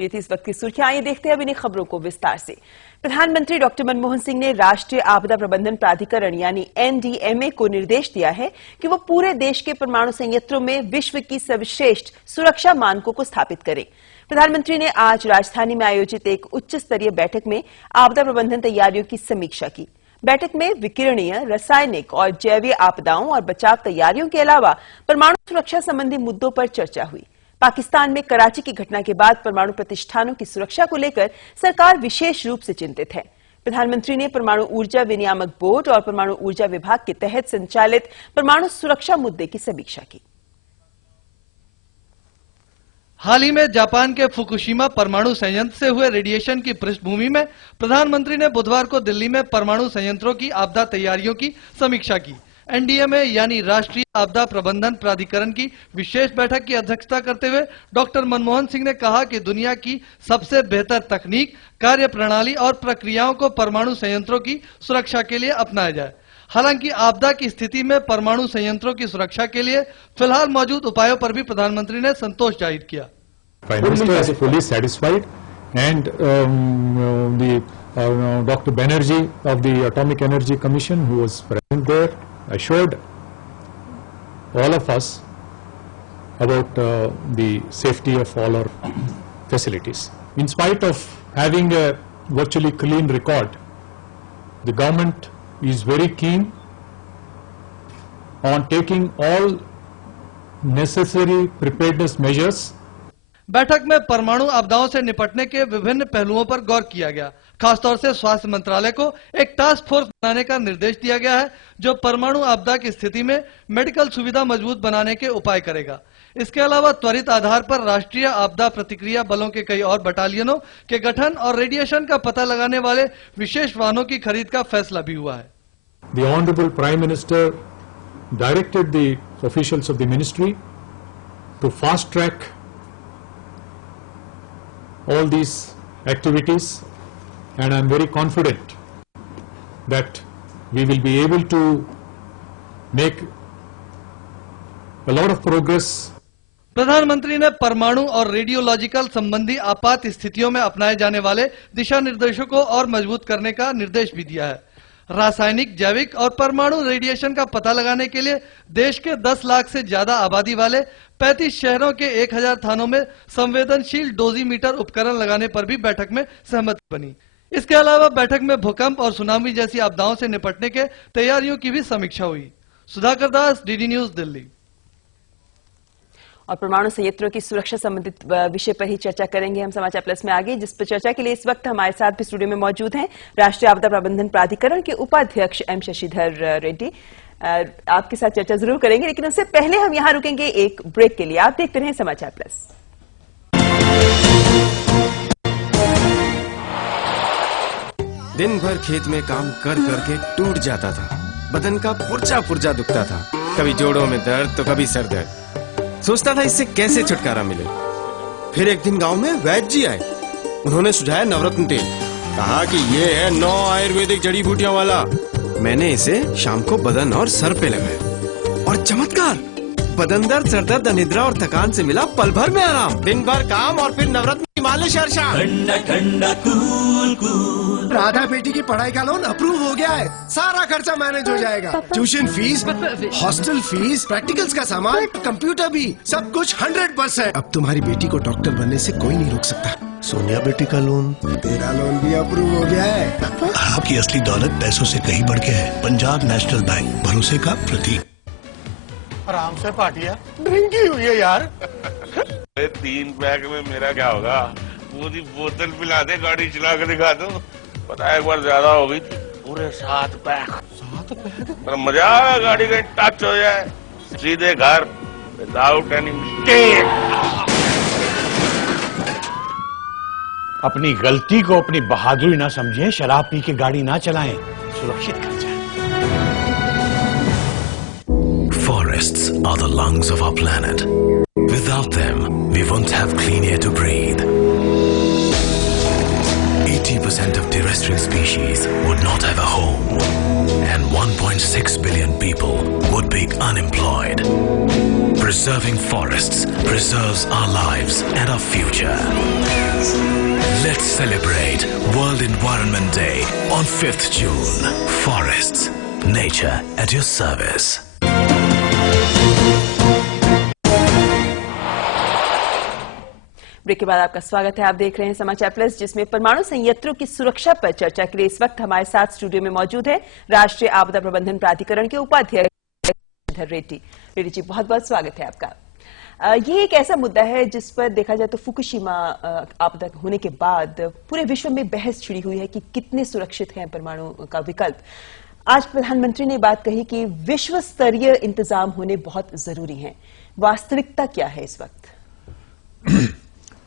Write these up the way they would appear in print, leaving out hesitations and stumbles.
तो ये थी इस वक्त की सुर्खियां। आइए देखते हैं अब इन्हीं खबरों को विस्तार से। प्रधानमंत्री डॉक्टर मनमोहन सिंह ने राष्ट्रीय आपदा प्रबंधन प्राधिकरण यानी NDMA को निर्देश दिया है कि वो पूरे देश के परमाणु संयंत्रों में विश्व की सर्वश्रेष्ठ सुरक्षा मानकों को स्थापित करें। प्रधानमंत्री ने आज राजधानी में आयोजित एक उच्च स्तरीय बैठक में आपदा प्रबंधन तैयारियों की समीक्षा की। बैठक में विकिरणीय, रासायनिक और जैवीय आपदाओं और बचाव तैयारियों के अलावा परमाणु सुरक्षा संबंधी मुद्दों पर चर्चा हुई। पाकिस्तान में कराची की घटना के बाद परमाणु प्रतिष्ठानों की सुरक्षा को लेकर सरकार विशेष रूप से चिंतित है। प्रधानमंत्री ने परमाणु ऊर्जा विनियामक बोर्ड और परमाणु ऊर्जा विभाग के तहत संचालित परमाणु सुरक्षा मुद्दे की समीक्षा की। हाल ही में जापान के फुकुशिमा परमाणु संयंत्र से हुए रेडिएशन की पृष्ठभूमि में प्रधानमंत्री ने बुधवार को दिल्ली में परमाणु संयंत्रों की आपदा तैयारियों की समीक्षा की। NDMA यानी राष्ट्रीय आपदा प्रबंधन प्राधिकरण की विशेष बैठक की अध्यक्षता करते हुए डॉक्टर मनमोहन सिंह ने कहा कि दुनिया की सबसे बेहतर तकनीक, कार्यप्रणाली और प्रक्रियाओं को परमाणु संयंत्रों की सुरक्षा के लिए अपनाया जाए। हालांकि आपदा की स्थिति में परमाणु संयंत्रों की सुरक्षा के लिए फिलहाल मौजूद उपायों पर भी प्रधानमंत्री ने संतोष जाहिर किया। Prime Minister is fully satisfied, and Dr. Banerjee of the Atomic Energy Commission, who was present there, assured all of us about the safety of all our facilities. In spite of having a virtually clean record, the government is very keen on taking all necessary preparedness measures. बैठक में परमाणु आपदाओं से निपटने के विभिन्न पहलुओं पर गौर किया गया। खासतौर से स्वास्थ्य मंत्रालय को एक टास्क फोर्स बनाने का निर्देश दिया गया है जो परमाणु आपदा की स्थिति में मेडिकल सुविधा मजबूत बनाने के उपाय करेगा। इसके अलावा त्वरित आधार पर राष्ट्रीय आपदा प्रतिक्रिया बलों के कई और बटालियनों के गठन और रेडिएशन का पता लगाने वाले विशेष वाहनों की खरीद का फैसला भी हुआ है। The Honorable Prime Minister directed the officials of the ministry to fast track all these activities, and I am very confident that we will be able to make a lot of progress. प्रधानमंत्री ने परमाणु और radiological संबंधी आपात स्थितियों में अपनाए जाने वाले दिशा निर्देशों को और मजबूत करने का निर्देश भी दिया है। रासायनिक, जैविक और परमाणु रेडिएशन का पता लगाने के लिए देश के 10 लाख से ज्यादा आबादी वाले 35 शहरों के 1000 थानों में संवेदनशील डोजीमीटर उपकरण लगाने पर भी बैठक में सहमति बनी। इसके अलावा बैठक में भूकंप और सुनामी जैसी आपदाओं से निपटने के तैयारियों की भी समीक्षा हुई। सुधाकर दास, DD न्यूज, दिल्ली। और परमाणु संयंत्रों की सुरक्षा संबंधित विषय पर ही चर्चा करेंगे हम समाचार प्लस में आगे, जिस पर चर्चा के लिए इस वक्त हमारे साथ भी स्टूडियो में मौजूद हैं राष्ट्रीय आपदा प्रबंधन प्राधिकरण के उपाध्यक्ष M शशिधर रेड्डी। आपके साथ चर्चा जरूर करेंगे, लेकिन उससे पहले हम यहां रुकेंगे एक ब्रेक के लिए। आप देखते रहे समाचार प्लस। दिन भर खेत में काम कर करके टूट जाता था, बदन का पुर्जा पुर्जा दुखता था, कभी जोड़ों में दर्द तो कभी सर दर्द। सोचता था इससे कैसे छुटकारा मिले। फिर एक दिन गांव में वैद्य जी आए। उन्होंने सुझाया नवरत्न तेल। कहा कि ये है 9 आयुर्वेदिक जड़ी बूटियों वाला। मैंने इसे शाम को बदन और सर पे लगाया और चमत्कार, बदन दर्द, सर दर्द, अनिद्रा और थकान से मिला पल भर में आराम। दिन भर काम और फिर नवरत्न की मालिश हर शाम। ठंडा ठंडा कूल कूल। राधा बेटी की पढ़ाई का लोन अप्रूव हो गया है, सारा खर्चा मैनेज हो जाएगा। Tuition fees, hostel fees, practicals का सामान, कंप्यूटर भी, सब कुछ 100%। अब तुम्हारी बेटी को डॉक्टर बनने से कोई नहीं रोक सकता। सोनिया बेटी का लोन, तेरा लोन भी अप्रूव हो गया है। आपकी असली दौलत पैसों से कहीं बढ़ के है। पंजाब नेशनल बैंक, भरोसे का प्रतीक। आराम से पाटिया, ड्रिंक ही हुई है यार। 3 पैक में मेरा क्या होगा? पूरी बोतल पिला दे, गाड़ी चला के दिखा दो। पता है एक बार ज्यादा हो गई थी, पूरे 7 पैक। 7 पैक? पर मजा आया, गाड़ी का टच हो जाए, सीधे घर, विदाउट एनी मिस्टेक। अपनी गलती को अपनी बहादुरी ना समझें, शराब पी के गाड़ी ना चलाएं, सुरक्षित कर जाएं। Forests are the lungs of our planet. Without them, we won't have clean air to breathe. 80% of terrestrial species would not have a home, and 1.6 billion people would be unemployed. Preserving forests preserves our lives and our future. Let's celebrate World Environment Day on 5th June. Forests, nature at your service. Break के बाद आपका स्वागत है। आप देख रहे हैं समाचार प्लस, जिसमें परमाणु संयंत्रों की सुरक्षा पर चर्चा के लिए इस वक्त हमारे साथ स्टूडियो में मौजूद है राष्ट्रीय आपदा प्रबंधन प्राधिकरण के उपाध्यक्ष शशिधर रेड्डी। रेड्डी जी, बहुत बहुत स्वागत है आपका। ये एक ऐसा मुद्दा है जिस पर देखा जाए तो फुकुशिमा आपदा होने के बाद पूरे विश्व में बहस छिड़ी हुई है कि कितने सुरक्षित हैं परमाणु का विकल्प। आज प्रधानमंत्री ने बात कही कि विश्व स्तरीय इंतजाम होने बहुत जरूरी हैं। वास्तविकता क्या है इस वक्त?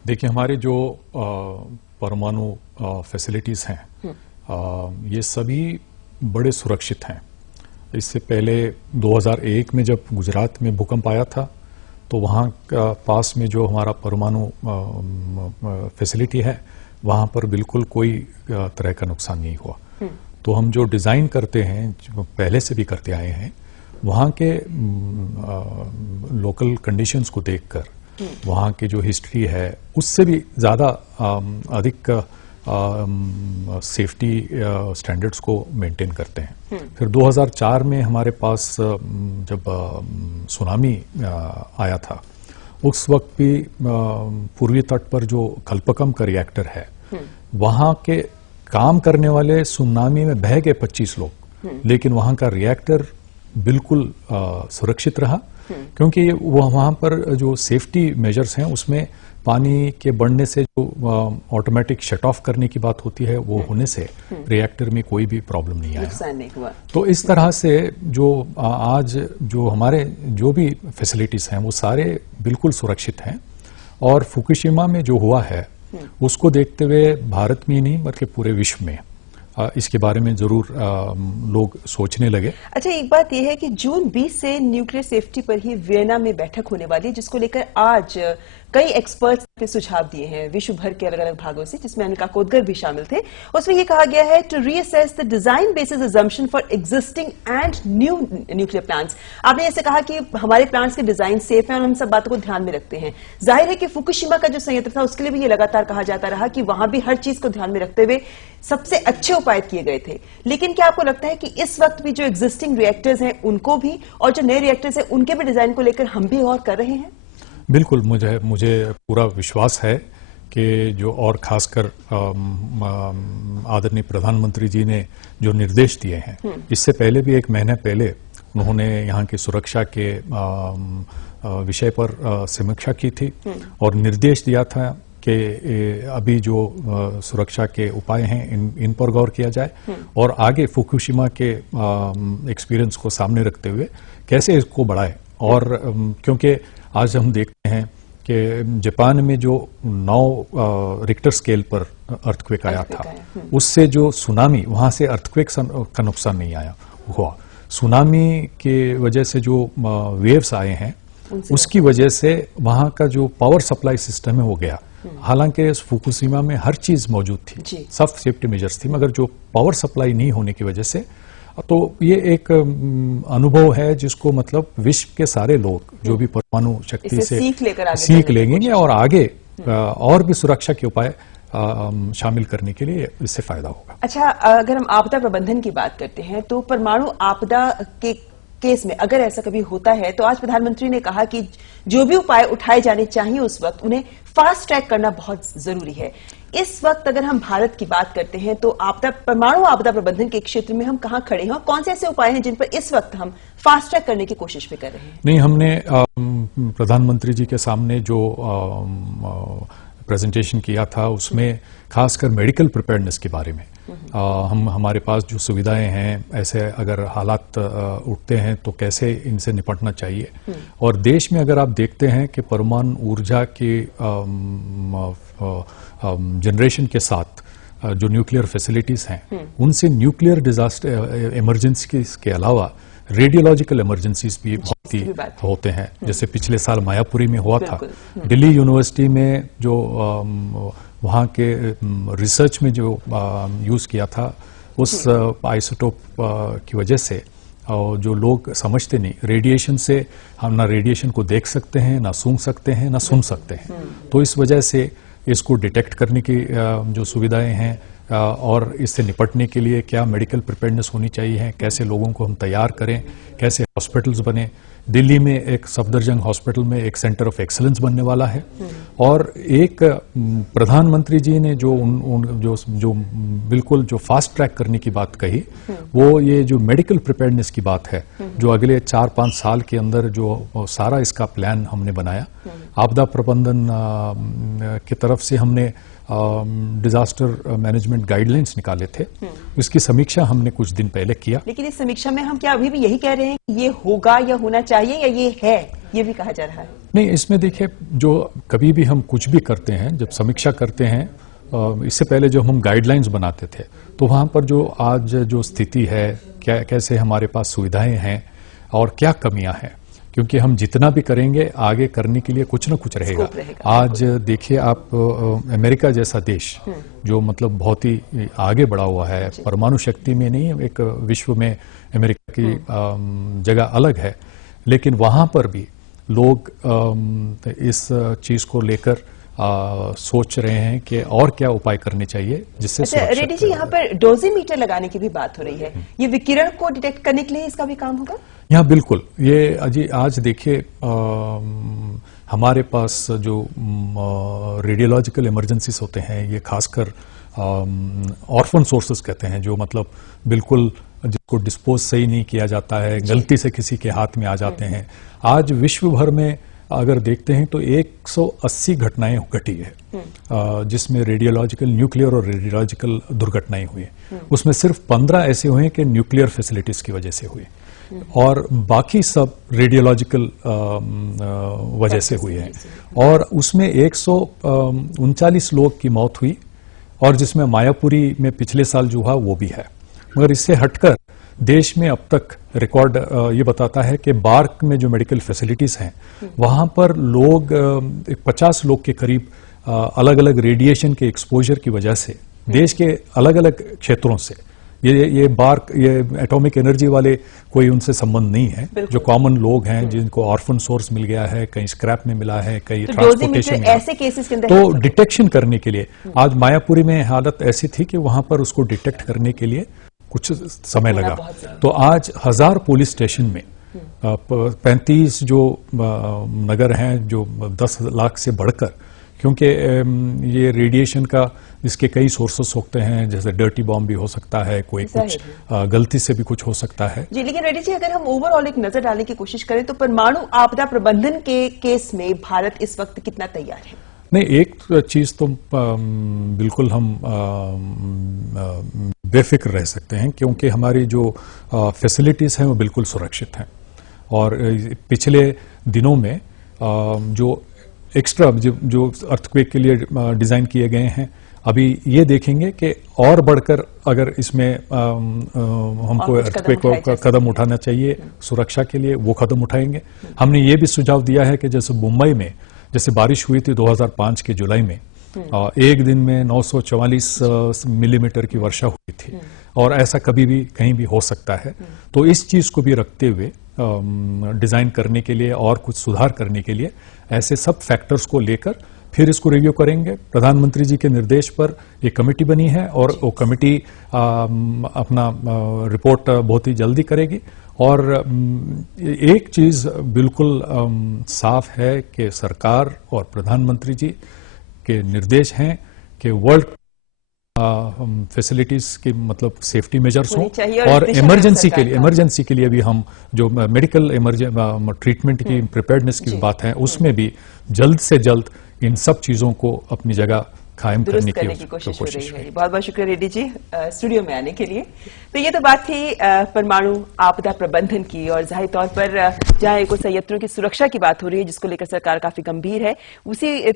देखिए, हमारे जो परमाणु फैसिलिटीज़ हैं ये सभी बड़े सुरक्षित हैं। इससे पहले 2001 में जब गुजरात में भूकंप आया था तो वहाँ का पास में जो हमारा परमाणु फैसिलिटी है वहाँ पर बिल्कुल कोई तरह का नुकसान नहीं हुआ। तो हम जो डिज़ाइन करते हैं, जो पहले से भी करते आए हैं, वहाँ के लोकल कंडीशंस को देखकर, वहाँ की जो हिस्ट्री है उससे भी ज़्यादा अधिक सेफ्टी स्टैंडर्ड्स को मेंटेन करते हैं। फिर 2004 में हमारे पास जब सुनामी आया था, उस वक्त भी पूर्वी तट पर जो कल्पकम का रिएक्टर है, वहाँ के काम करने वाले सुनामी में बह गए 25 लोग, लेकिन वहाँ का रिएक्टर बिल्कुल सुरक्षित रहा, क्योंकि वो वहाँ पर जो सेफ्टी मेजर्स हैं उसमें पानी के बढ़ने से जो ऑटोमेटिक शट ऑफ करने की बात होती है वो होने से रिएक्टर में कोई भी प्रॉब्लम नहीं आया। नुकसान नहीं हुआ। तो इस तरह से जो आज जो हमारे जो भी फैसिलिटीज हैं वो सारे बिल्कुल सुरक्षित हैं। और फुकुशिमा में जो हुआ है उसको देखते हुए भारत में ही नहीं बल्कि पूरे विश्व में इसके बारे में जरूर लोग सोचने लगे। अच्छा, एक बात यह है कि जून 20 से न्यूक्लियर सेफ्टी पर ही वियना में बैठक होने वाली है, जिसको लेकर आज कई एक्सपर्ट्स ने सुझाव दिए हैं विश्व भर के अलग अलग भागों से, जिसमें अनिका कोदगर भी शामिल थे। उसमें यह कहा गया है to reassess the design basis assumption for existing and new nuclear plants. आपने ऐसे कहा कि हमारे प्लांट्स के डिजाइन सेफ हैं और हम सब बातों को ध्यान में रखते हैं। जाहिर है कि फुकुशिमा का जो संयंत्र था उसके लिए भी ये लगातार कहा जाता रहा कि वहां भी हर चीज को ध्यान में रखते हुए सबसे अच्छे उपाय किए गए थे। लेकिन क्या आपको लगता है कि इस वक्त भी जो एग्जिस्टिंग रिएक्टर्स हैं उनको भी और जो नए रिएक्टर्स हैं उनके भी डिजाइन को लेकर हम भी और कर रहे हैं? बिल्कुल, मुझे पूरा विश्वास है कि जो और खासकर आदरणीय प्रधानमंत्री जी ने जो निर्देश दिए हैं, इससे पहले भी एक महीने पहले उन्होंने यहाँ की सुरक्षा के विषय पर समीक्षा की थी और निर्देश दिया था कि अभी जो सुरक्षा के उपाय हैं इन पर गौर किया जाए और आगे फुकुशिमा के एक्सपीरियंस को सामने रखते हुए कैसे इसको बढ़ाए। और क्योंकि आज हम देखते हैं कि जापान में जो 9 रिक्टर स्केल पर अर्थक्वेक आया था, उससे जो सुनामी, वहां से अर्थक्वेक का नुकसान नहीं आया हुआ। सुनामी के वजह से जो वेव्स आए हैं उसकी वजह से वहां का जो पावर सप्लाई सिस्टम है वो गया। हालांकि फुकुशिमा में हर चीज मौजूद थी, सब सेफ्टी मेजर्स थी, मगर जो पावर सप्लाई नहीं होने की वजह से, तो ये एक अनुभव है जिसको मतलब विश्व के सारे लोग जो भी परमाणु शक्ति से सीख लेंगे और आगे और भी सुरक्षा के उपाय शामिल करने के लिए इससे फायदा होगा। अच्छा, अगर हम आपदा प्रबंधन की बात करते हैं तो परमाणु आपदा के केस में अगर ऐसा कभी होता है तो आज प्रधानमंत्री ने कहा कि जो भी उपाय उठाए जाने चाहिए उस वक्त उन्हें फास्ट ट्रैक करना बहुत जरूरी है। इस वक्त अगर हम भारत की बात करते हैं तो परमाणु आपदा प्रबंधन के क्षेत्र में हम कहां खड़े हैं और कौन से ऐसे उपाय हैं जिन पर इस वक्त हम फास्ट ट्रैक करने की कोशिश भी कर रहे हैं? नहीं, हमने प्रधानमंत्री जी के सामने जो प्रेजेंटेशन किया था उसमें खासकर मेडिकल प्रिपेयर्डनेस के बारे में हमारे पास जो सुविधाएं हैं, ऐसे अगर हालात उठते हैं तो कैसे इनसे निपटना चाहिए। और देश में अगर आप देखते हैं कि परमाणु ऊर्जा के जनरेशन के साथ जो न्यूक्लियर फैसिलिटीज हैं उनसे न्यूक्लियर डिजास्टर इमरजेंसी के अलावा रेडियोलॉजिकल इमरजेंसीज भी बहुत ही होते हैं। जैसे पिछले साल मायापुरी में हुआ था, दिल्ली यूनिवर्सिटी में जो वहाँ के रिसर्च में जो यूज किया था उस आइसोटोप की वजह से और जो लोग समझते नहीं, रेडिएशन से हम ना रेडिएशन को देख सकते हैं, ना सूंघ सकते हैं, ना सुन सकते हैं। तो इस वजह से इसको डिटेक्ट करने की जो सुविधाएं हैं और इससे निपटने के लिए क्या मेडिकल प्रिपेयर्डनेस होनी चाहिए, कैसे लोगों को हम तैयार करें, कैसे हॉस्पिटल्स बने। दिल्ली में एक सफदरजंग हॉस्पिटल में एक सेंटर ऑफ एक्सीलेंस बनने वाला है। और एक प्रधानमंत्री जी ने जो बिल्कुल जो फास्ट ट्रैक करने की बात कही, वो ये जो मेडिकल प्रिपेयर्डनेस की बात है, जो अगले 4-5 साल के अंदर जो सारा इसका प्लान हमने बनाया, आपदा प्रबंधन की तरफ से हमने डिजास्टर मैनेजमेंट गाइडलाइंस निकाले थे। इसकी समीक्षा हमने कुछ दिन पहले किया। लेकिन इस समीक्षा में हम क्या अभी भी यही कह रहे हैं कि ये होगा या होना चाहिए या ये है, ये भी कहा जा रहा है? नहीं, इसमें देखिए, जो कभी भी हम कुछ भी करते हैं, जब समीक्षा करते हैं, इससे पहले जो हम गाइडलाइंस बनाते थे, तो वहां पर जो आज जो स्थिति है, क्या कैसे हमारे पास सुविधाएं हैं और क्या कमियां हैं, क्योंकि हम जितना भी करेंगे आगे करने के लिए कुछ ना कुछ रहेगा। आज देखिए आप, अमेरिका जैसा देश जो मतलब बहुत ही आगे बढ़ा हुआ है, परमाणु शक्ति में नहीं, एक विश्व में अमेरिका की जगह अलग है, लेकिन वहां पर भी लोग इस चीज को लेकर सोच रहे हैं कि और क्या उपाय करने चाहिए जिससे सुरक्षित। रेड्डी जी, यहाँ पर डोजीमीटर लगाने की भी बात हो रही है, ये विकिरण को डिटेक्ट करने के लिए इसका भी काम होगा? यहाँ बिल्कुल, ये आज देखिए, हमारे पास जो रेडियोलॉजिकल इमरजेंसीज होते हैं, ये खासकर ऑर्फन सोर्सेस कहते हैं, जो मतलब बिल्कुल जिसको डिस्पोज सही नहीं किया जाता है, गलती से किसी के हाथ में आ जाते हैं। आज विश्व भर में अगर देखते हैं तो 180 घटनाएं घटी है, जिसमें रेडियोलॉजिकल, न्यूक्लियर और रेडियोलॉजिकल दुर्घटनाएं हुई हैं। उसमें सिर्फ 15 ऐसे हुए कि न्यूक्लियर फैसिलिटीज की वजह से हुई, और बाकी सब रेडियोलॉजिकल वजह से हुई है। और उसमें 139 लोग की मौत हुई, और जिसमें मायापुरी में पिछले साल जो हुआ वो भी है। मगर इससे हटकर देश में अब तक रिकॉर्ड ये बताता है कि बार्क में जो मेडिकल फैसिलिटीज हैं, वहां पर लोग 50 लोग के करीब अलग अलग रेडिएशन के एक्सपोजर की वजह से देश के अलग अलग क्षेत्रों से, ये बार्क, ये एटॉमिक एनर्जी वाले कोई उनसे संबंध नहीं है, जो कॉमन लोग हैं जिनको ऑर्फन सोर्स मिल गया है, कहीं स्क्रैप में मिला है, कहीं ट्रांसपोर्टेशन, ऐसे केसेस के अंदर तो डिटेक्शन करने के लिए आज मायापुरी में हालत ऐसी थी कि वहां पर उसको डिटेक्ट करने के लिए कुछ समय लगा। तो आज 1000 पुलिस स्टेशन में 35 जो नगर हैं, जो 10 लाख से बढ़कर, क्योंकि ये रेडिएशन का इसके कई सोर्सेस होते हैं, जैसे डर्टी बॉम्ब भी हो सकता है, कोई कुछ गलती से भी कुछ हो सकता है जी। लेकिन रेड्डी जी, अगर हम ओवरऑल एक नजर डालने की कोशिश करें तो परमाणु आपदा प्रबंधन के केस में भारत इस वक्त कितना तैयार है? नहीं, एक चीज तो बिल्कुल हम बेफिक्र रह सकते हैं, क्योंकि हमारी जो फैसिलिटीज हैं वो बिल्कुल सुरक्षित हैं। और पिछले दिनों में जो एक्स्ट्रा जो अर्थक्वेक के लिए डिजाइन किए गए हैं, अभी ये देखेंगे कि और बढ़कर अगर इसमें हमको अर्थक्वेक का कदम उठाना चाहिए सुरक्षा के लिए, वो कदम उठाएंगे। हमने ये भी सुझाव दिया है कि जैसे मुंबई में जैसे बारिश हुई थी 2005 के जुलाई में, एक दिन में 944 मिलीमीटर की वर्षा हुई थी, और ऐसा कभी भी कहीं भी हो सकता है। तो इस चीज को भी रखते हुए डिजाइन करने के लिए और कुछ सुधार करने के लिए ऐसे सब फैक्टर्स को लेकर फिर इसको रिव्यू करेंगे। प्रधानमंत्री जी के निर्देश पर एक कमेटी बनी है, और वो कमेटी अपना रिपोर्ट बहुत ही जल्दी करेगी। और एक चीज बिल्कुल साफ है कि सरकार और प्रधानमंत्री जी के निर्देश हैं कि वर्ल्ड फैसिलिटीज के मतलब सेफ्टी मेजर्स हों, और इमरजेंसी के लिए भी हम जो मेडिकल ट्रीटमेंट की प्रिपेयर्डनेस की बात है, उसमें भी जल्द से जल्द इन सब चीजों को अपनी जगह कायम करने की कोशिश हो रही है। बहुत बहुत शुक्रिया रेड्डी जी स्टूडियो में आने के लिए। तो ये तो बात थी परमाणु आपदा प्रबंधन की, और जाहिर तौर पर जहां एक संयंत्रों की सुरक्षा की बात हो रही है जिसको लेकर सरकार काफी गंभीर है, उसी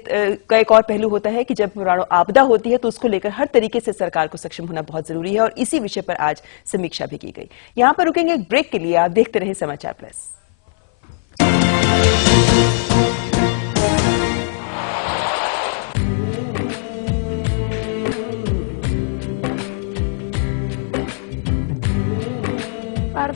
का एक और पहलू होता है कि जब परमाणु आपदा होती है तो उसको लेकर हर तरीके से सरकार को सक्षम होना बहुत जरूरी है, और इसी विषय पर आज समीक्षा भी की गई। यहां पर रुकेंगे एक ब्रेक के लिए, आप देखते रहे समाचार प्लस।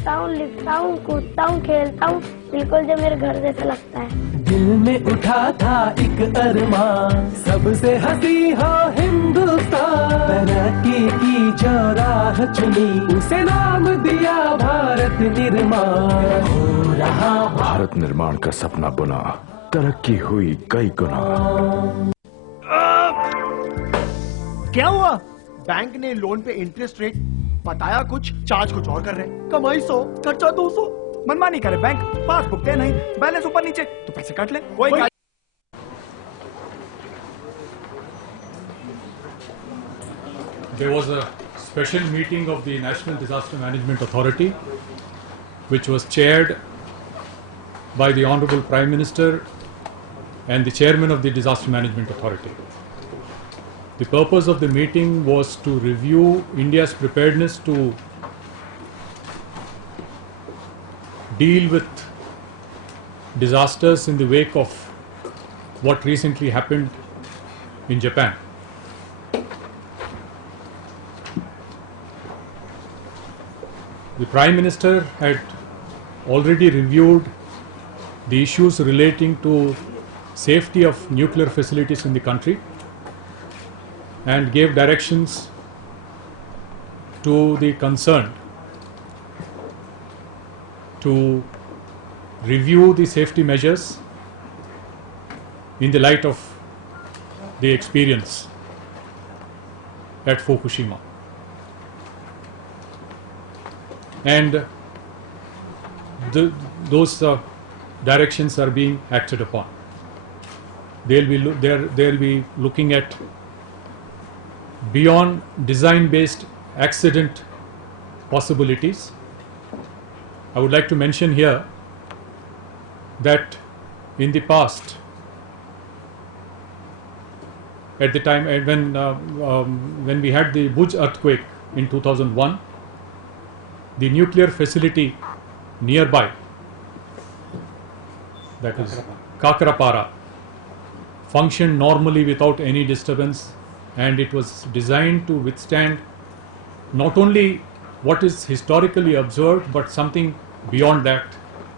पढ़ता हूँ, लिखता हूँ, कूदता हूँ, खेलता हूँ, बिल्कुल जो मेरे घर जैसा लगता है। दिल में उठा था एक अरमान, सबसे हंसी हो हिंदुस्तान, तरक्की की जो राह चुनी, उसे नाम दिया भारत निर्माण। हो रहा भारत निर्माण का सपना बुना, तरक्की हुई कई गुना। क्या हुआ? बैंक ने लोन पे इंटरेस्ट रेट बताया कुछ, चार्ज कुछ और कर रहे हैं। कमाई 100, खर्चा 200। मनमानी करे बैंक, पासबुक दे नहीं, बैलेंस ऊपर नीचे तो पैसे काट ले। कोई There was a special meeting of the National Disaster Management Authority, which was chaired by the Honorable Prime Minister and the Chairman of the Disaster Management Authority. The purpose of the meeting was to review India's preparedness to deal with disasters in the wake of what recently happened in Japan. The Prime Minister had already reviewed the issues relating to safety of nuclear facilities in the country and gave directions to the concerned to review the safety measures in the light of the experience at Fukushima. And those directions are being acted upon. They'll be looking at beyond design-based accident possibilities. I would like to mention here that in the past, at the time when we had the Bhuj earthquake in 2001, the nuclear facility nearby, that is Kakrapara, functioned normally without any disturbance, and it was designed to withstand not only what is historically observed but something beyond that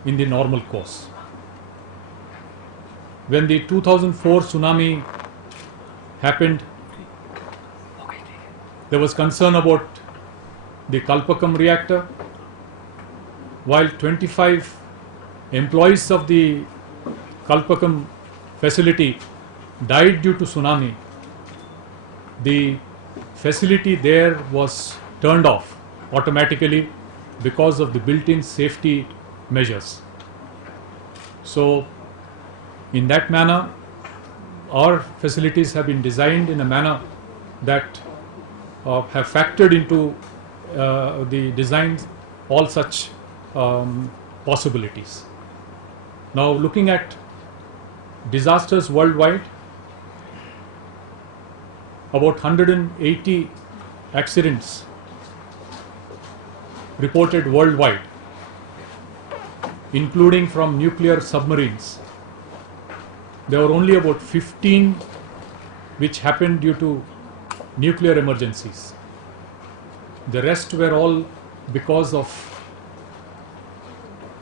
in the normal course. When the 2004 tsunami happened, there was concern about the Kalpakam reactor. While 25 employees of the Kalpakam facility died due to tsunami, the facility there was turned off automatically because of the built-in safety measures. So, in that manner, our facilities have been designed in a manner that have factored into the designs all such possibilities. Now, looking at disasters worldwide, about 180 accidents reported worldwide, including from nuclear submarines. There were only about 15 which happened due to nuclear emergencies. The rest were all because of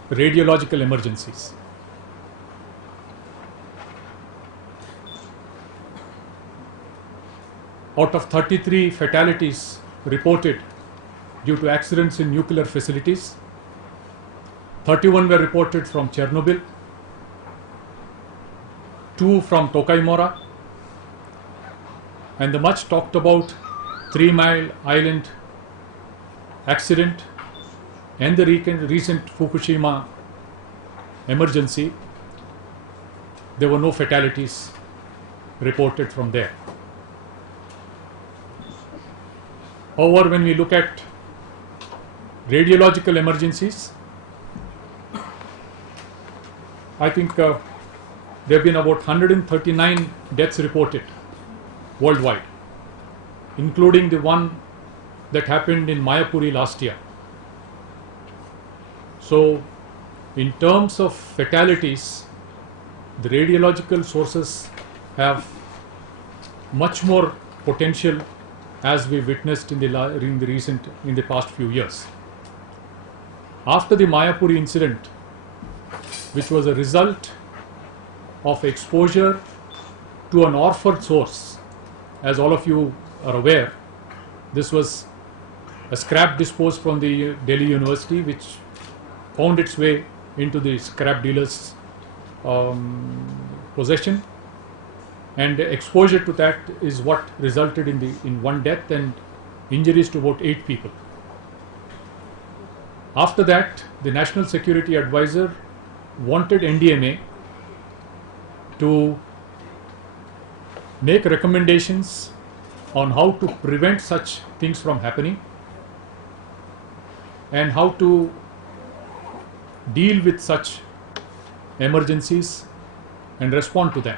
radiological emergencies. Out of 33 fatalities reported due to accidents in nuclear facilities, 31 were reported from Chernobyl, 2 from Tokaimora, and the much talked about 3 Mile Island accident and the recent Fukushima emergency. There were no fatalities reported from there. However, when we look at radiological emergencies, I think there have been about 139 deaths reported worldwide, including the one that happened in Mayapuri last year. So, in terms of fatalities, the radiological sources have much more potential as we witnessed in the past few years. After the Mayapuri incident, which was a result of exposure to an orphan source, as all of you are aware, this was a scrap disposed from the Delhi University, which found its way into the scrap dealer's possession, and exposure to that is what resulted in one death and injuries to about 8 people. After that, the National Security Advisor wanted NDMA to make recommendations on how to prevent such things from happening and how to deal with such emergencies and respond to them.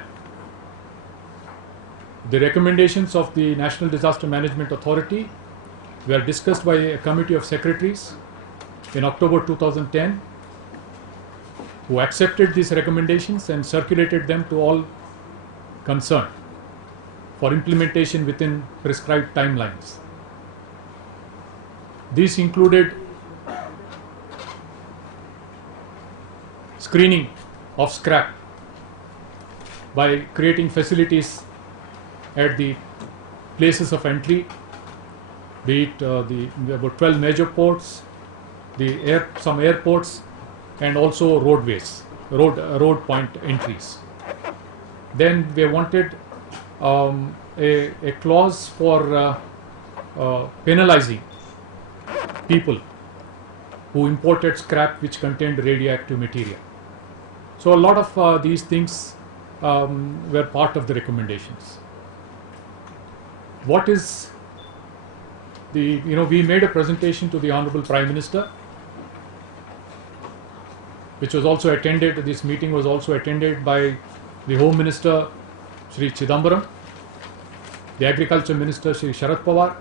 The recommendations of the National Disaster Management Authority were discussed by a committee of secretaries in October 2010, who accepted these recommendations and circulated them to all concerned for implementation within prescribed timelines. These included screening of scrap by creating facilities at the places of entry, be it about 12 major ports, some airports, and also roadways, road point entries. Then they wanted a clause for penalizing people who imported scrap which contained radioactive material. So a lot of these things were part of the recommendations. What is the, we made a presentation to the Honorable Prime Minister, which was also attended, this meeting was also attended by the Home Minister, Shri Chidambaram, the Agriculture Minister, Shri Sharad Pawar,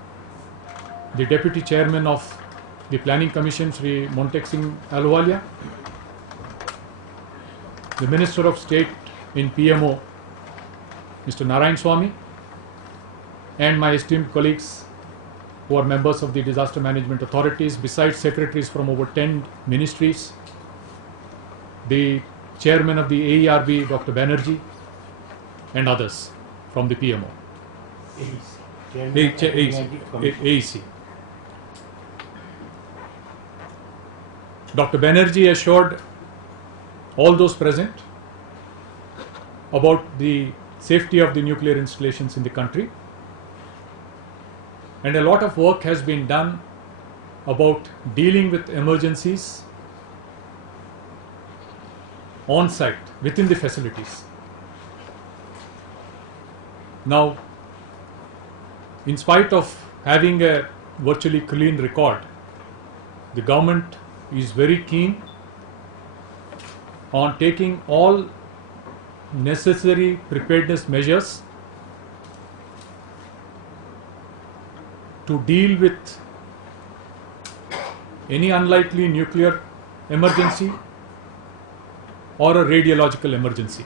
the Deputy Chairman of the Planning Commission, Shri Montek Singh Ahluwalia, the Minister of State in PMO, Mr. Narayan Swamy, and my esteemed colleagues who are members of the disaster management authorities, besides secretaries from over 10 ministries, the chairman of the AERB, Dr. Banerjee, and others from the PMO. AEC. Dr. Banerjee assured all those present about the safety of the nuclear installations in the country, and a lot of work has been done about dealing with emergencies on site within the facilities. Now, in spite of having a virtually clean record, the government is very keen on taking all necessary preparedness measures to deal with any unlikely nuclear emergency or a radiological emergency.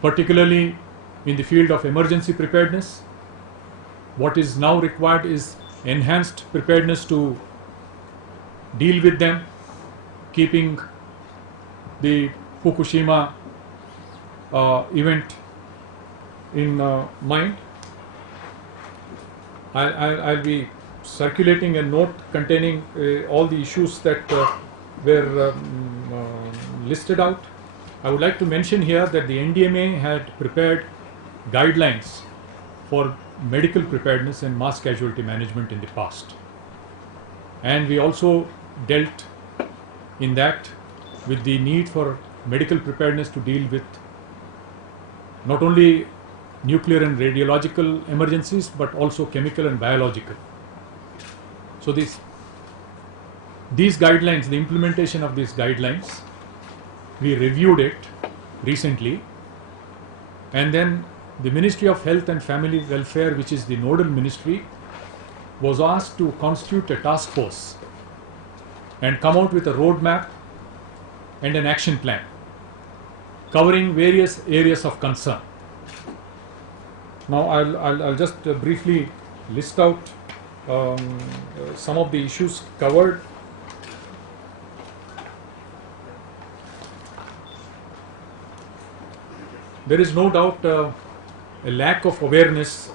Particularly in the field of emergency preparedness, what is now required is enhanced preparedness to deal with them, keeping the Fukushima event in mind. I'll be circulating a note containing all the issues that were listed out. I would like to mention here that the NDMA had prepared guidelines for medical preparedness and mass casualty management in the past. And we also dealt in that with the need for medical preparedness to deal with not only nuclear and radiological emergencies, but also chemical and biological. So these guidelines, the implementation of these guidelines, we reviewed it recently, and then the Ministry of Health and Family Welfare, which is the nodal ministry, was asked to constitute a task force and come out with a roadmap and an action plan covering various areas of concern. Now I'll just briefly list out some of the issues covered. There is no doubt a lack of awareness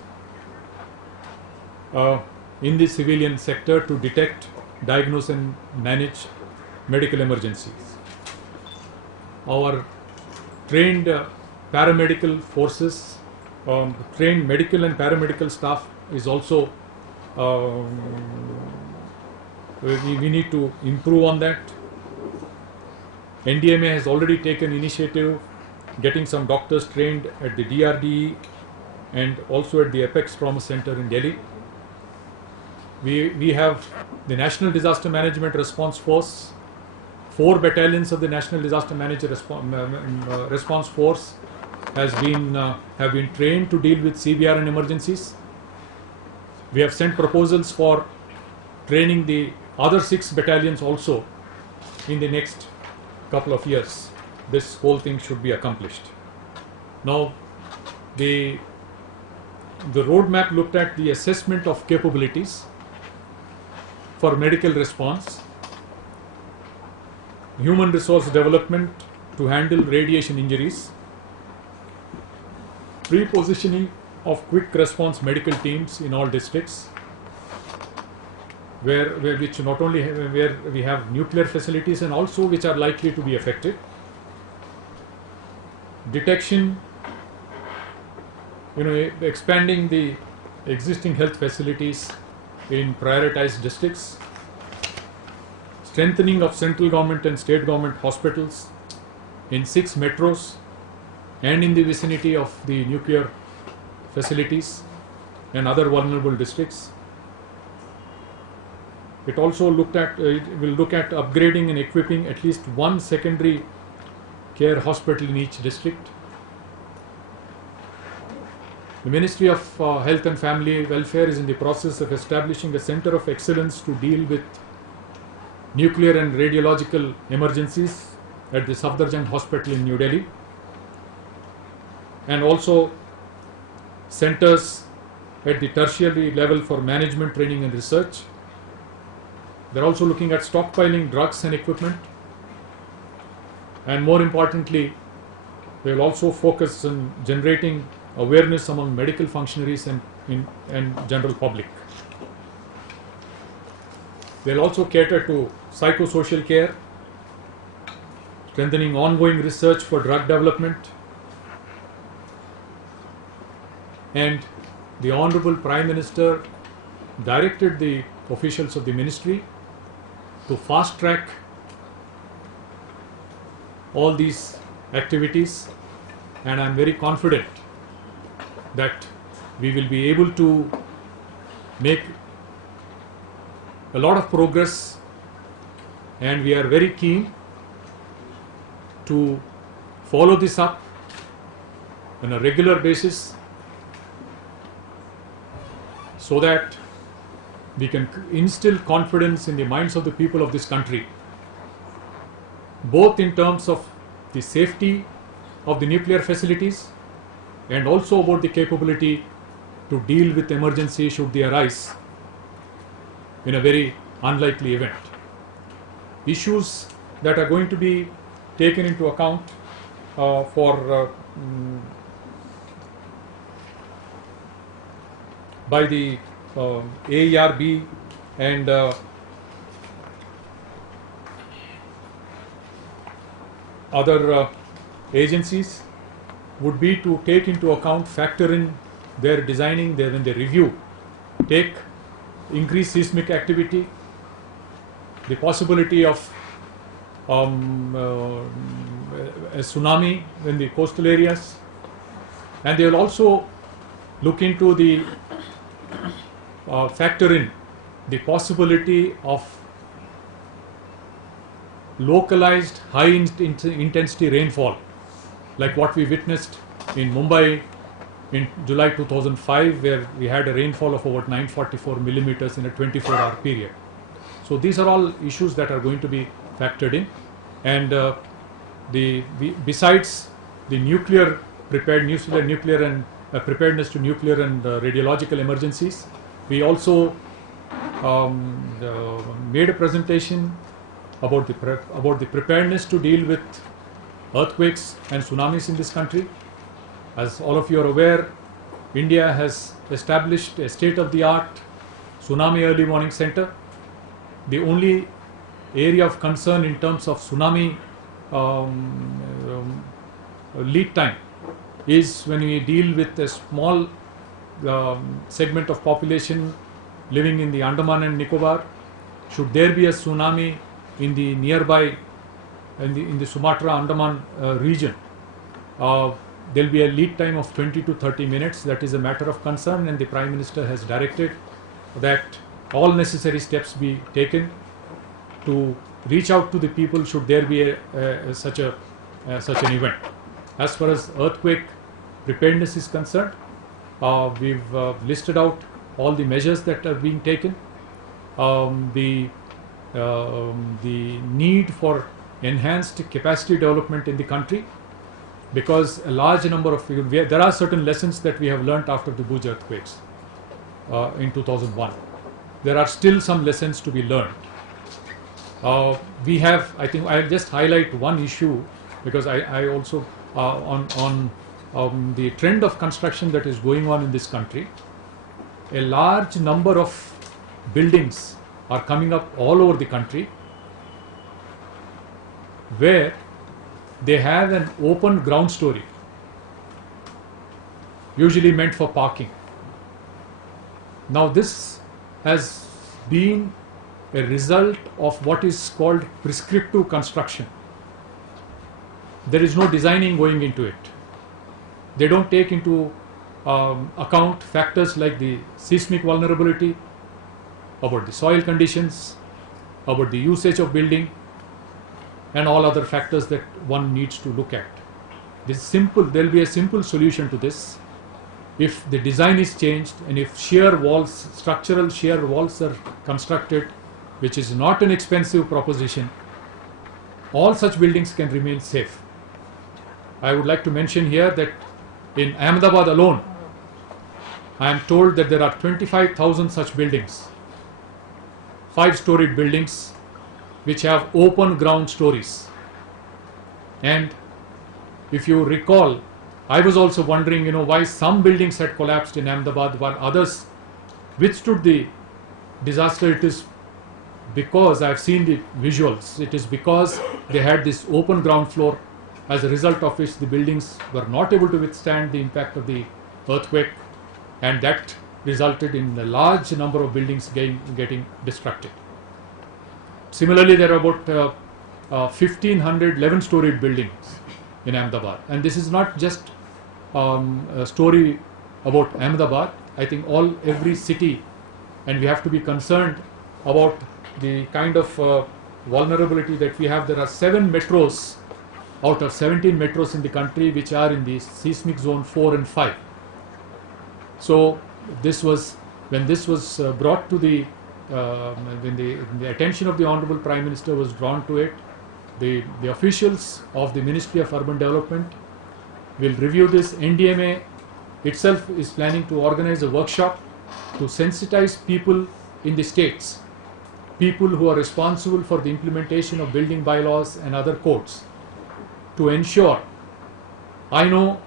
in the civilian sector to detect, diagnose and manage medical emergencies. Our trained paramedical forces, trained medical and paramedical staff is also, we need to improve on that. NDMA has already taken initiative getting some doctors trained at the DRDE and also at the Apex Trauma Center in Delhi. We have the National Disaster Management Response Force. 4 battalions of the National Disaster Response Force have been trained to deal with CBR and emergencies. We have sent proposals for training the other 6 battalions also in the next couple of years. This whole thing should be accomplished. Now, the roadmap looked at the assessment of capabilities for medical response, human resource development to handle radiation injuries, pre-positioning of quick response medical teams in all districts, which not only where we have nuclear facilities and also which are likely to be affected. Detection, expanding the existing health facilities in prioritized districts, strengthening of central government and state government hospitals in 6 metros and in the vicinity of the nuclear facilities and other vulnerable districts. It also will look at upgrading and equipping at least 1 secondary care hospital in each district. The Ministry of Health and Family Welfare is in the process of establishing a center of excellence to deal with nuclear and radiological emergencies at the Safdarjung Hospital in New Delhi, and also centers at the tertiary level for management training and research. They're also looking at stockpiling drugs and equipment, and more importantly, they will also focus on generating awareness among medical functionaries and general public. They'll also cater to psychosocial care, strengthening ongoing research for drug development, and the Honorable Prime Minister directed the officials of the ministry to fast track all these activities, and I am very confident that we will be able to make a lot of progress, and we are very keen to follow this up on a regular basis so that we can instill confidence in the minds of the people of this country, both in terms of the safety of the nuclear facilities and also about the capability to deal with emergency should they arise in a very unlikely event. Issues that are going to be taken into account by the AERB and other agencies would be to take into account, factor in their designing, when they review, take increased seismic activity, the possibility of a tsunami in the coastal areas, and they will also look into the factor in the possibility of localized high intensity rainfall like what we witnessed in Mumbai in July 2005, where we had a rainfall of over 944 millimeters in a 24-hour period. So these are all issues that are going to be factored in, and besides the nuclear preparedness to nuclear and radiological emergencies, we also made a presentation about the preparedness to deal with earthquakes and tsunamis in this country. As all of you are aware, India has established a state-of-the-art tsunami early warning center. The only area of concern in terms of tsunami lead time is when we deal with a small segment of population living in the Andaman and Nicobar. Should there be a tsunami in the nearby, in the Sumatra Andaman region, there will be a lead time of 20 to 30 minutes. That is a matter of concern, and the Prime Minister has directed that all necessary steps be taken to reach out to the people should there be such an event. As far as earthquake preparedness is concerned, we've listed out all the measures that are being taken. The need for enhanced capacity development in the country, because a large number of there are certain lessons that we have learnt after the Bhuj earthquakes in 2001. There are still some lessons to be learned. We have, I think I'll just highlight one issue, because I also on the trend of construction that is going on in this country. A large number of buildings are coming up all over the country where they have an open ground story, usually meant for parking. Now this has been a result of what is called prescriptive construction. There is no designing going into it. They don't take into account factors like the seismic vulnerability, about the soil conditions, about the usage of building, and all other factors that one needs to look at. There will be a simple solution to this. If the design is changed and if structural shear walls are constructed, which is not an expensive proposition, all such buildings can remain safe. I would like to mention here that in Ahmedabad alone, I am told that there are 25,000 such buildings, 5-storied buildings, which have open ground stories. And if you recall, I was also wondering, why some buildings had collapsed in Ahmedabad while others withstood the disaster. It is because I've seen the visuals. It is because they had this open ground floor, as a result of which the buildings were not able to withstand the impact of the earthquake, and that resulted in a large number of buildings getting destructed. Similarly, there are about 1,500 11-storied buildings in Ahmedabad, and this is not just a story about Ahmedabad. I think every city, and we have to be concerned about the kind of vulnerability that we have. There are 7 metros out of 17 metros in the country which are in the seismic zone 4 and 5. So when this was brought to the when the attention of the Honorable Prime Minister was drawn to it, the officials of the Ministry of Urban Development will review this. NDMA itself is planning to organize a workshop to sensitize people in the states, people who are responsible for the implementation of building bylaws and other codes, to ensure. I know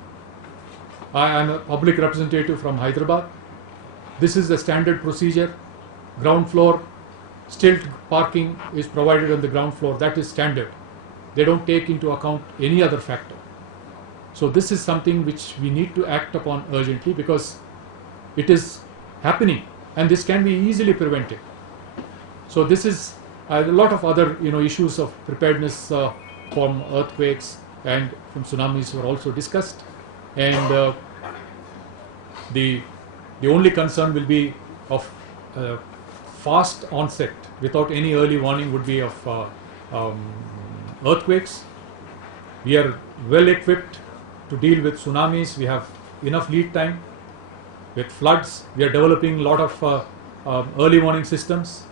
I am a public representative from Hyderabad. This is the standard procedure. Ground floor, stilt parking is provided on the ground floor. That is standard. They don't take into account any other factor. So this is something which we need to act upon urgently, because it is happening and this can be easily prevented. So this is a lot of other issues of preparedness from earthquakes and from tsunamis were also discussed, and the only concern will be of fast onset without any early warning would be of earthquakes. We are well equipped to deal with tsunamis. We have enough lead time. With floods, we are developing a lot of early warning systems.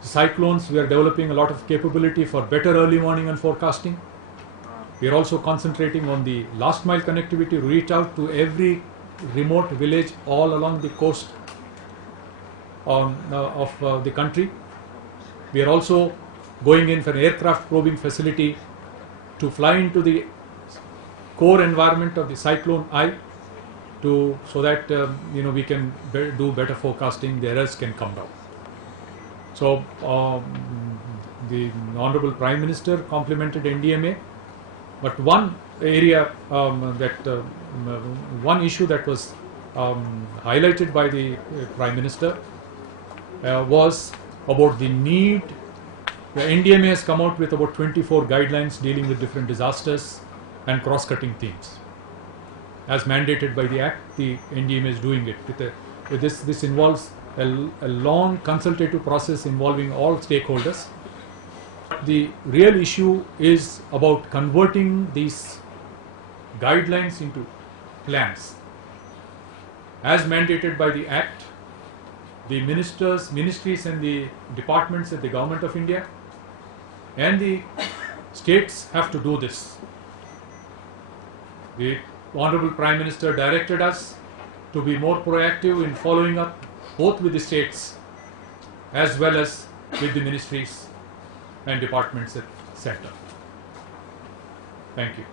Cyclones, we are developing a lot of capability for better early warning and forecasting. We are also concentrating on the last mile connectivity to reach out to every remote village all along the coast. of the country. We are also going in for an aircraft probing facility to fly into the core environment of the cyclone I, so that we can do better forecasting. The errors can come down. So the Honorable Prime Minister complimented NDMA, but one area one issue that was highlighted by the Prime Minister was about the need. The NDMA has come out with about 24 guidelines dealing with different disasters and cross-cutting themes. As mandated by the Act, the NDMA is doing it. This involves a long consultative process involving all stakeholders. The real issue is about converting these guidelines into plans. As mandated by the Act, the ministries and the departments of the Government of India and the states have to do this. The Honorable Prime Minister directed us to be more proactive in following up both with the states as well as with the ministries and departments at center. Thank you.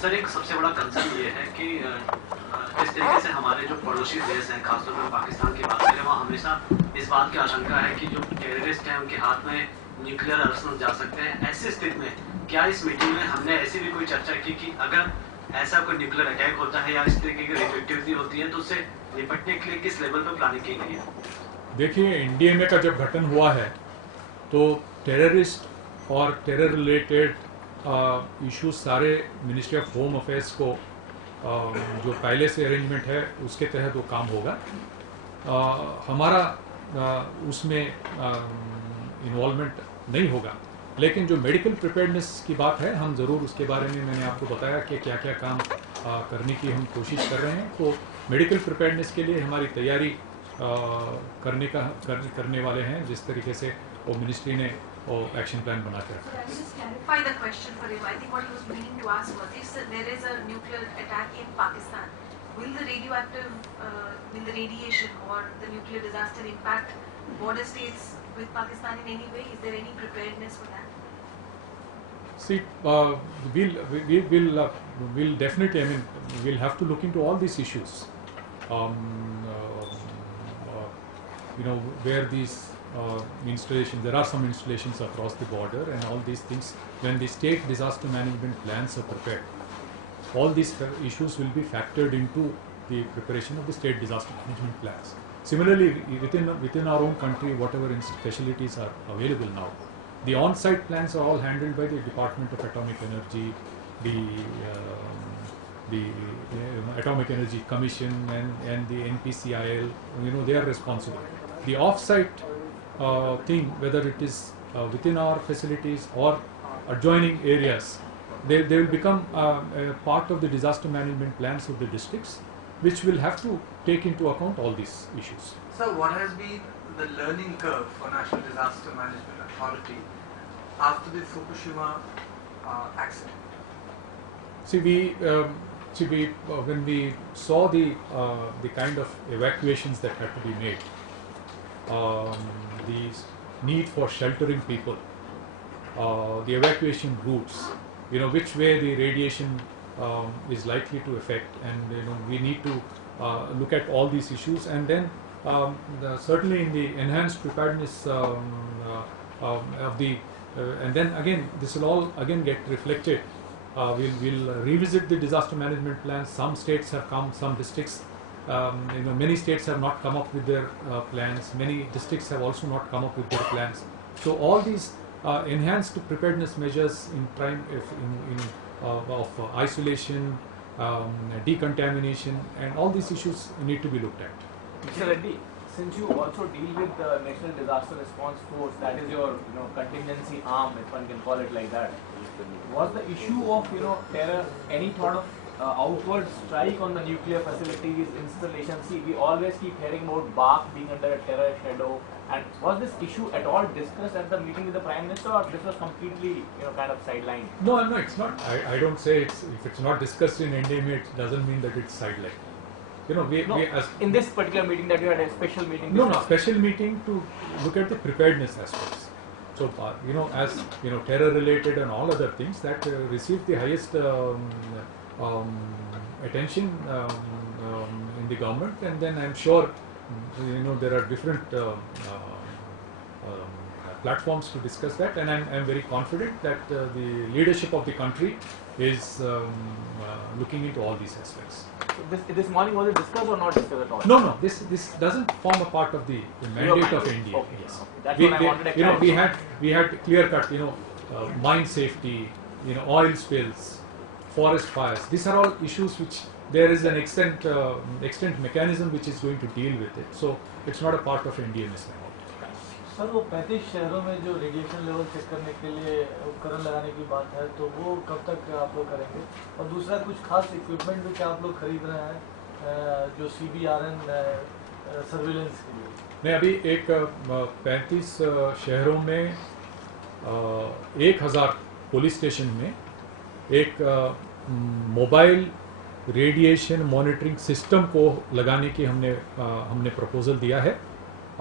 Sir एक सबसे बड़ा concern ये है कि इस तरीके से हमारे जो पड़ोसी देश हैं, खासतौर पर पाकिस्तान की बात करें, वहाँ हमेशा इस बात की आशंका है कि जो टेररिस्ट हैं उनके हाथ में न्यूक्लियर आर्सेनल जा सकते हैं। ऐसी स्थिति में क्या इस मीटिंग में हमने ऐसी भी कोई चर्चा की कि अगर ऐसा कोई न्यूक्लियर अटैक होता है या इस तरीके की रेडियोएक्टिविटी होती है तो उससे निपटने के लिए किस लेवल पर प्लानिंग की गई है? देखिए, एनडीएमए का जब गठन हुआ है तो टेररिस्ट और टेरर रिलेटेड इश्यूज सारे मिनिस्ट्री ऑफ होम अफेयर्स को जो पहले से अरेंजमेंट है उसके तहत वो काम होगा। हमारा उसमें इन्वॉल्वमेंट नहीं होगा, लेकिन जो मेडिकल प्रिपेयर्डनेस की बात है, हम ज़रूर उसके बारे में मैंने आपको बताया कि क्या क्या काम करने की हम कोशिश कर रहे हैं। तो मेडिकल प्रिपेयर्डनेस के लिए हमारी तैयारी करने वाले हैं, जिस तरीके से वो मिनिस्ट्री ने वो एक्शन प्लान बना के रखा है। clarify the question for him. I think what he was meaning to ask was, if there is a nuclear attack in Pakistan, will the radiation or the nuclear disaster impact border states with Pakistan in any way? Is there any preparedness for that? See, we'll definitely. I mean, we'll have to look into all these issues. Where these installations, there are some installations across the border, and all these things. When the state disaster management plans are prepared, all these issues will be factored into the preparation of the state disaster management plans. Similarly, within our own country, whatever facilities are available now, the on-site plans are all handled by the Department of Atomic Energy, the Atomic Energy Commission, and the NPCIL. They are responsible. The off-site thing, whether it is within our facilities or adjoining areas, they will become a part of the disaster management plans of the districts, which will have to take into account all these issues. So what has been the learning curve for National Disaster Management Authority after the Fukushima accident? When we saw the kind of evacuations that had to be made, the need for sheltering people, the evacuation routes, which way the radiation is likely to affect, and we need to look at all these issues, and then certainly in the enhanced preparedness and then again this will all again get reflected. We'll revisit the disaster management plans. Some states have come, some districts. Many states have not come up with their plans. Many districts have also not come up with their plans. So all these enhanced preparedness measures of isolation, decontamination, and all these issues need to be looked at. Mr. Reddy, since you also deal with the National Disaster Response Force, that is your contingency arm, if one can call it like that, was the issue of terror any thought of outward strike on the nuclear facilities, installation? See, we always keep hearing about BARC being under a terror shadow. And was this issue at all discussed at the meeting with the Prime Minister, or this was completely kind of sidelined? No, it's not. I don't say if it's not discussed in NDMA, it doesn't mean that it's sidelined. in this particular meeting that you had a special meeting. Special meeting to look at the preparedness aspects. So, as terror related and all other things that received the highest attention in the government, and then I'm sure there are different platforms to discuss that, and I'm very confident that the leadership of the country is looking into all these aspects. So this morning, was it discussed or not discussed at all? No, this doesn't form a part of the mandate of NDA. Okay. Yes. That's what I wanted to clarify. we had clear cut, mine safety, oil spills, forest fires. These are all issues which there is an extent mechanism which is going to deal with it. So it's not a part of NDMS now. Sir वो 35 शहरों में जो radiation level check करने के लिए उपकरण लगाने की बात है, तो वो कब तक आप लोग करेंगे? और दूसरा, कुछ खास इक्विपमेंट भी क्या आप लोग खरीद रहे हैं जो CBRN सर्विलेंस के लिए? नहीं, अभी एक 35 शहरों में 1000 पुलिस स्टेशन में एक मोबाइल रेडिएशन मॉनिटरिंग सिस्टम को लगाने की हमने प्रपोजल दिया है,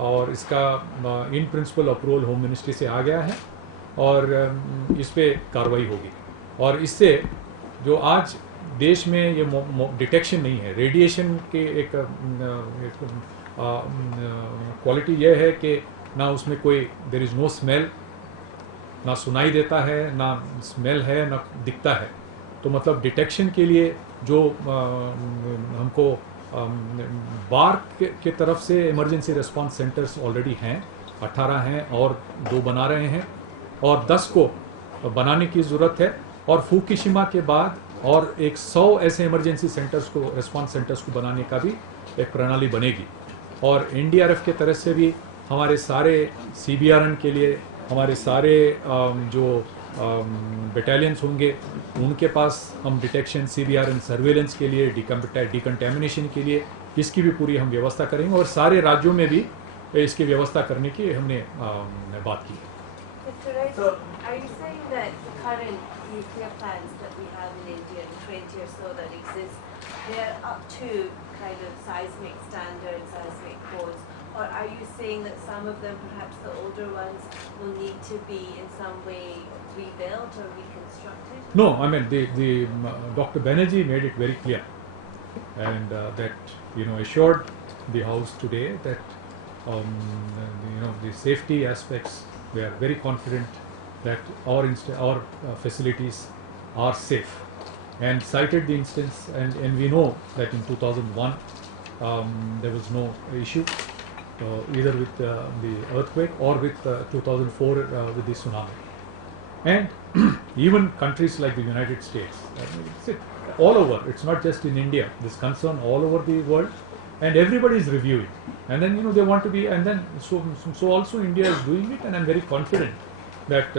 और इसका in principle approval home ministry से आ गया है, और इस पे कार्रवाई होगी। और इससे जो आज देश में ये डिटेक्शन नहीं है रेडिएशन के, एक क्वालिटी ये है कि ना उसमें कोई देयर इज़ नो स्मेल, ना सुनाई देता है, ना स्मेल है, ना दिखता है। तो मतलब डिटेक्शन के लिए जो हमको बार के तरफ से इमरजेंसी रिस्पांस सेंटर्स ऑलरेडी हैं, 18 हैं और 2 बना रहे हैं, और 10 को बनाने की ज़रूरत है, और फुकुशिमा के बाद और 100 ऐसे इमरजेंसी सेंटर्स को, रिस्पांस सेंटर्स को बनाने का भी एक प्रणाली बनेगी। और NDRF के तरफ से भी हमारे सारे CBRN के लिए हमारे सारे जो बटालियंस होंगे उनके पास हम डिटेक्शन, CBRN सर्वेलेंस के लिए, डिकंटेमिनेशन के लिए इसकी भी पूरी हम व्यवस्था करेंगे, और सारे राज्यों में भी इसकी व्यवस्था करने की हमने बात की। Are you saying that the current nuclear plants that we have in India, the 20 or so that exist, they're up to kind of seismic standards, seismic codes? Or are you saying that some of them, perhaps the older ones, will need to be in some way rebuilt or reconstructed? No, I mean the Dr. Banerjee made it very clear, and that assured the House today that the safety aspects, we are very confident that our facilities are safe, and cited the instance, and we know that in 2001 there was no issue either with the earthquake or with 2004 with the tsunami. And even countries like the United States, it's all over, it's not just in India, this concern all over the world, and everybody is reviewing, and then they want to be, and then so also India is doing it, and I'm very confident that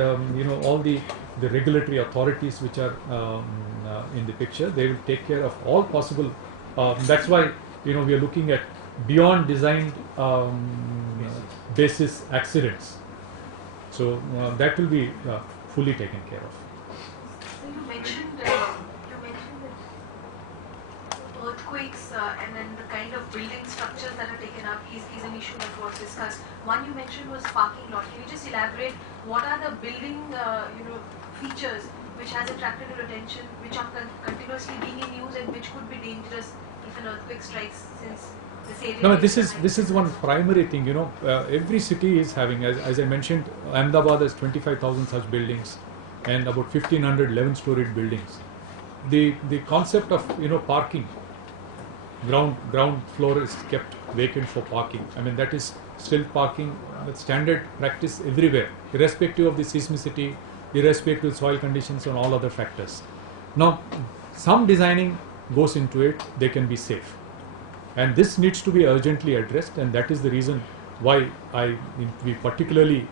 all the regulatory authorities which are in the picture, they will take care of all possible, that's why we are looking at beyond designed basis accidents, so that will be fully taken care of. So you mentioned the earthquakes and then the kind of building structures that are taken up is an issue that was discussed. One you mentioned was parking lot. Can you just elaborate what are the building features which has attracted your attention, which are continuously being in use, and which could be dangerous if an earthquake strikes, since this area? No, this is one primary thing. Every city is having, as I mentioned, Ahmedabad has 25,000 such buildings, and about 1,500 11-storied buildings. The concept of parking, ground floor is kept vacant for parking. I mean, that is still parking, standard practice everywhere, irrespective of the seismicity, irrespective of soil conditions and all other factors. Now, some designing goes into it, they can be safe, and this needs to be urgently addressed, and that is the reason why we particularly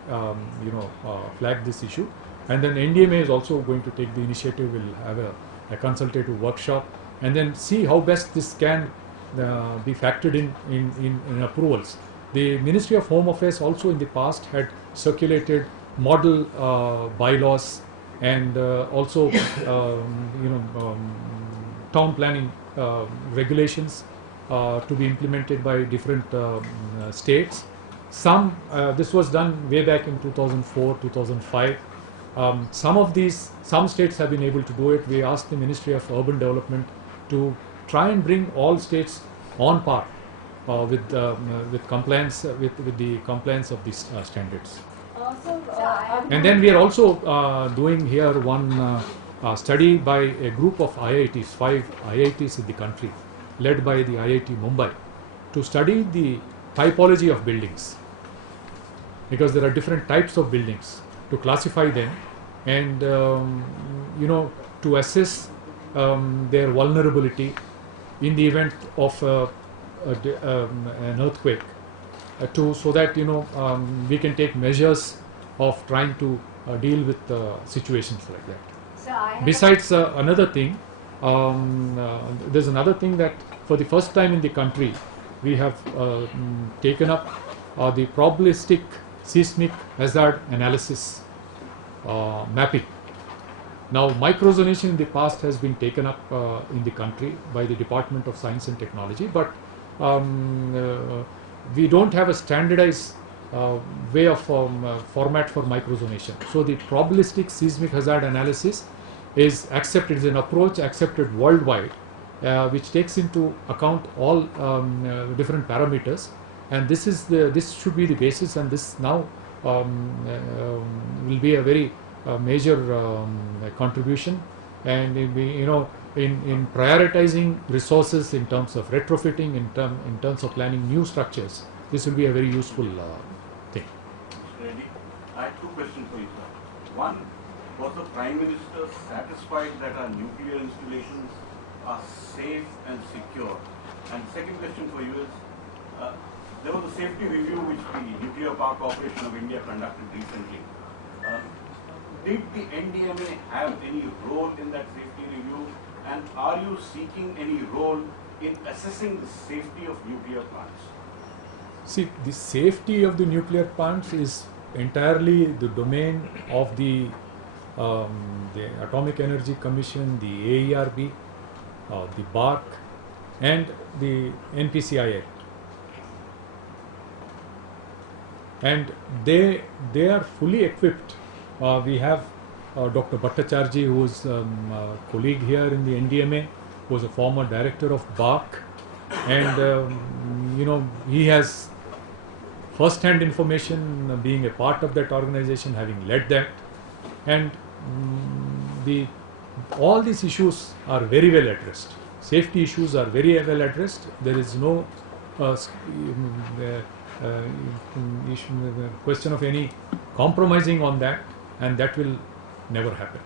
flagged this issue. And then NDMA is also going to take the initiative. We'll have a consultative workshop, and then see how best this can be factored in approvals. The Ministry of Home Affairs also in the past had circulated model bylaws, and also town planning regulations, to be implemented by different states. Some this was done way back in 2004, 2005. Some states have been able to do it. We asked the Ministry of Urban Development to try and bring all states on par with compliance with the compliance of these standards. And then we are also doing here one study by a group of IITs, 5 IITs in the country, led by the IIT Mumbai, to study the typology of buildings, because there are different types of buildings, to classify them and to assess their vulnerability in the event of an earthquake, so that we can take measures of trying to deal with situations like that. Besides another thing, there's another thing that for the first time in the country we have taken up the probabilistic seismic hazard analysis mapping. Now, microzonation in the past has been taken up in the country by the Department of Science and Technology, but we don't have a standardized way of format for microzonation. So the probabilistic seismic hazard analysis is accepted, is an approach accepted worldwide, which takes into account all different parameters, and this should be the basis, and this now will be a very major contribution, and in prioritizing resources in terms of retrofitting, in terms of planning new structures. This will be a very useful thing. Mr. Reddy, I have 2 questions for you, sir. One, was the Prime Minister satisfied that our nuclear installations are safe and secure? And second question for you is, there was a safety review which the Nuclear Power Corporation of India conducted recently. Did the NDMA have any role in that safety review, and are you seeking any role in assessing the safety of nuclear plants? See, the safety of the nuclear plants is entirely the domain of the Atomic Energy Commission, the AERB, the BARC, and the NPCIL. And they are fully equipped. We have Dr. Bhattacharjee, who is a colleague here in the NDMA, who was a former director of BARC, and he has first-hand information, being a part of that organization, having led that, and all these issues are very well addressed. Safety issues are very well addressed. There is no question of any compromising on that, and that will never happen.